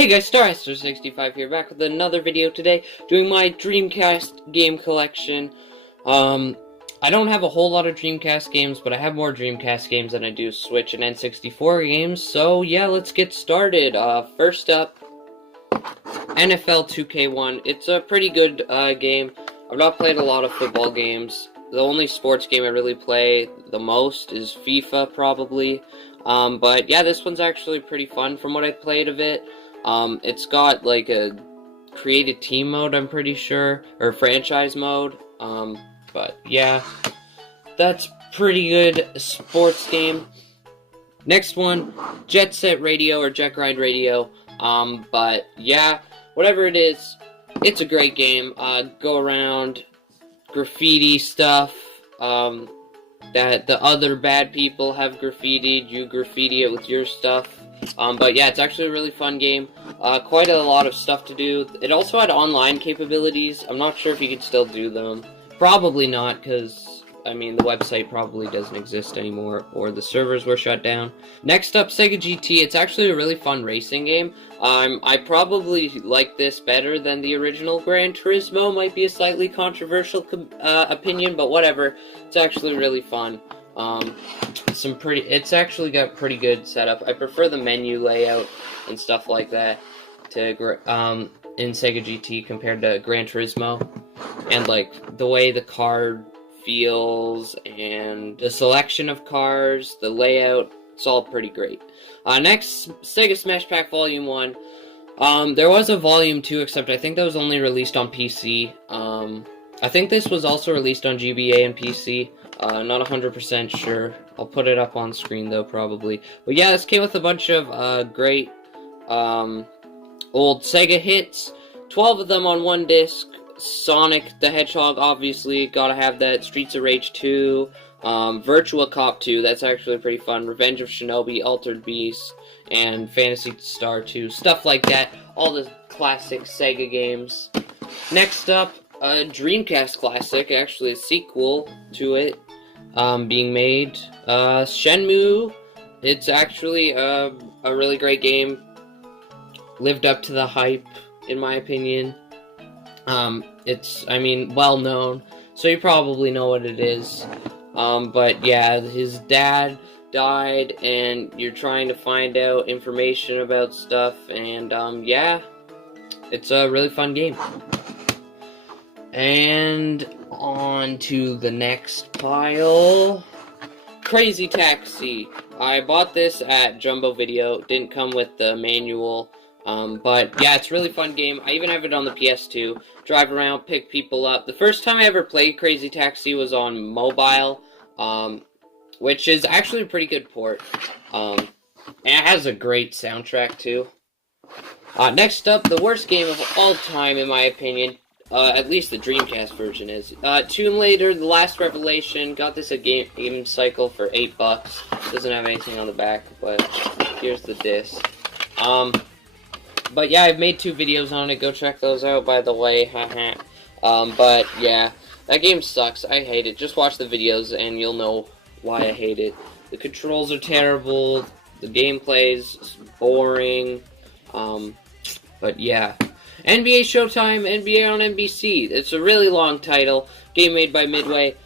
Hey guys, StarStar65 here, back with another video today, doing my Dreamcast game collection. I don't have a whole lot of Dreamcast games, but I have more Dreamcast games than I do Switch and N64 games, so yeah, let's get started. First up, NFL 2K1. It's a pretty good game. I've not played a lot of football games. The only sports game I really play the most is FIFA, probably. But yeah, this one's actually pretty fun from what I played of it. It's got like a created team mode, I'm pretty sure, or franchise mode. But yeah, that's pretty good sports game. Next one, Jet Set Radio or Jet Grind Radio. But yeah, whatever it is, it's a great game. Go around, graffiti stuff, that the other bad people have graffitied, you graffiti it with your stuff. But yeah, it's actually a really fun game. Quite a lot of stuff to do. It also had online capabilities. I'm not sure if you could still do them. Probably not, because, I mean, the website probably doesn't exist anymore, or the servers were shut down. Next up, Sega GT. It's actually a really fun racing game. I probably like this better than the original Gran Turismo. Might be a slightly controversial opinion, but whatever. It's actually really fun. It's actually got pretty good setup. I prefer the menu layout and stuff like that to in Sega GT compared to Gran Turismo, and like the way the car feels and the selection of cars, the layout, it's all pretty great. Next, Sega Smash Pack Volume 1. There was a Volume 2, except I think that was only released on PC. I think this was also released on GBA and PC. Not 100% sure. I'll put it up on screen though, probably. But yeah, this came with a bunch of great old Sega hits. 12 of them on one disc. Sonic the Hedgehog, obviously, gotta have that. Streets of Rage 2. Virtua Cop 2, that's actually pretty fun. Revenge of Shinobi, Altered Beast, and Phantasy Star 2. Stuff like that. All the classic Sega games. Next up, a Dreamcast classic, actually a sequel to it, being made. Shenmue. It's actually a really great game. Lived up to the hype, in my opinion. It's, I mean, well known, so you probably know what it is. But yeah, his dad died, and you're trying to find out information about stuff, and yeah, it's a really fun game. And on to the next pile. Crazy Taxi. I bought this at Jumbo Video. Didn't come with the manual. But yeah, it's a really fun game. I even have it on the PS2. Drive around, pick people up. The first time I ever played Crazy Taxi was on mobile, which is actually a pretty good port. And it has a great soundtrack too. Next up, the worst game of all time, in my opinion. At least the Dreamcast version is. Tomb Raider, The Last Revelation. Got this at Game Cycle for $8. Doesn't have anything on the back, but here's the disc. But yeah, I've made 2 videos on it. Go check those out, by the way. But yeah, that game sucks. I hate it. Just watch the videos and you'll know why I hate it. The controls are terrible. The gameplay's boring. But yeah. NBA Showtime, NBA on NBC. It's a really long title. Game made by Midway.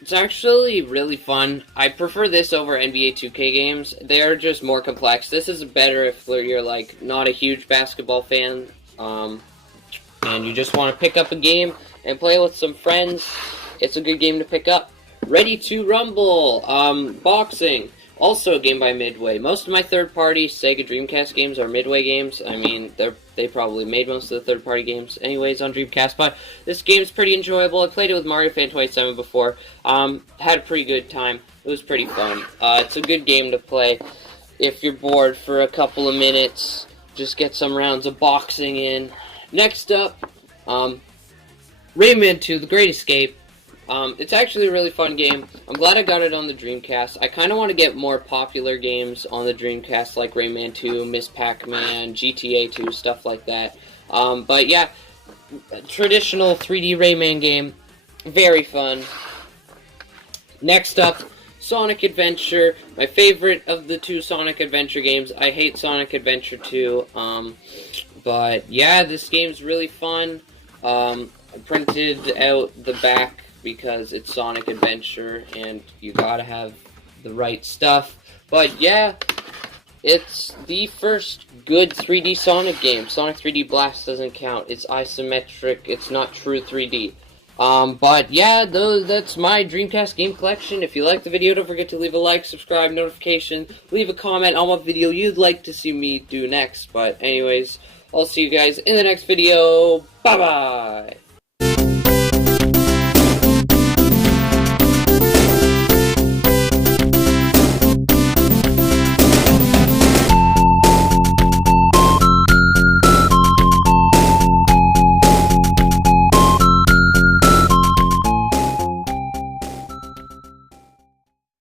It's actually really fun. I prefer this over NBA 2K games. They're just more complex. This is better if you're like not a huge basketball fan, and you just want to pick up a game and play with some friends. It's a good game to pick up. Ready to Rumble. Boxing. Also a game by Midway. Most of my third-party Sega Dreamcast games are Midway games. I mean, they probably made most of the third-party games anyways on Dreamcast, but this game's pretty enjoyable. I played it with Mario Fan 27 before. Had a pretty good time. It was pretty fun. It's a good game to play if you're bored for a couple of minutes. Just get some rounds of boxing in. Next up, Rayman 2, The Great Escape. It's actually a really fun game. I'm glad I got it on the Dreamcast. I kind of want to get more popular games on the Dreamcast, like Rayman 2, Miss Pac-Man, GTA 2, stuff like that. But yeah, traditional 3D Rayman game. Very fun. Next up, Sonic Adventure, my favorite of the two Sonic Adventure games. I hate Sonic Adventure 2, but yeah, this game's really fun. I printed out the back because it's Sonic Adventure, and you gotta have the right stuff. But yeah, it's the first good 3D Sonic game. Sonic 3D Blast doesn't count. It's isometric. It's not true 3D. But yeah, that's my Dreamcast game collection. If you liked the video, don't forget to leave a like, subscribe, notification, leave a comment on what video you'd like to see me do next. But anyways, I'll see you guys in the next video. Bye-bye!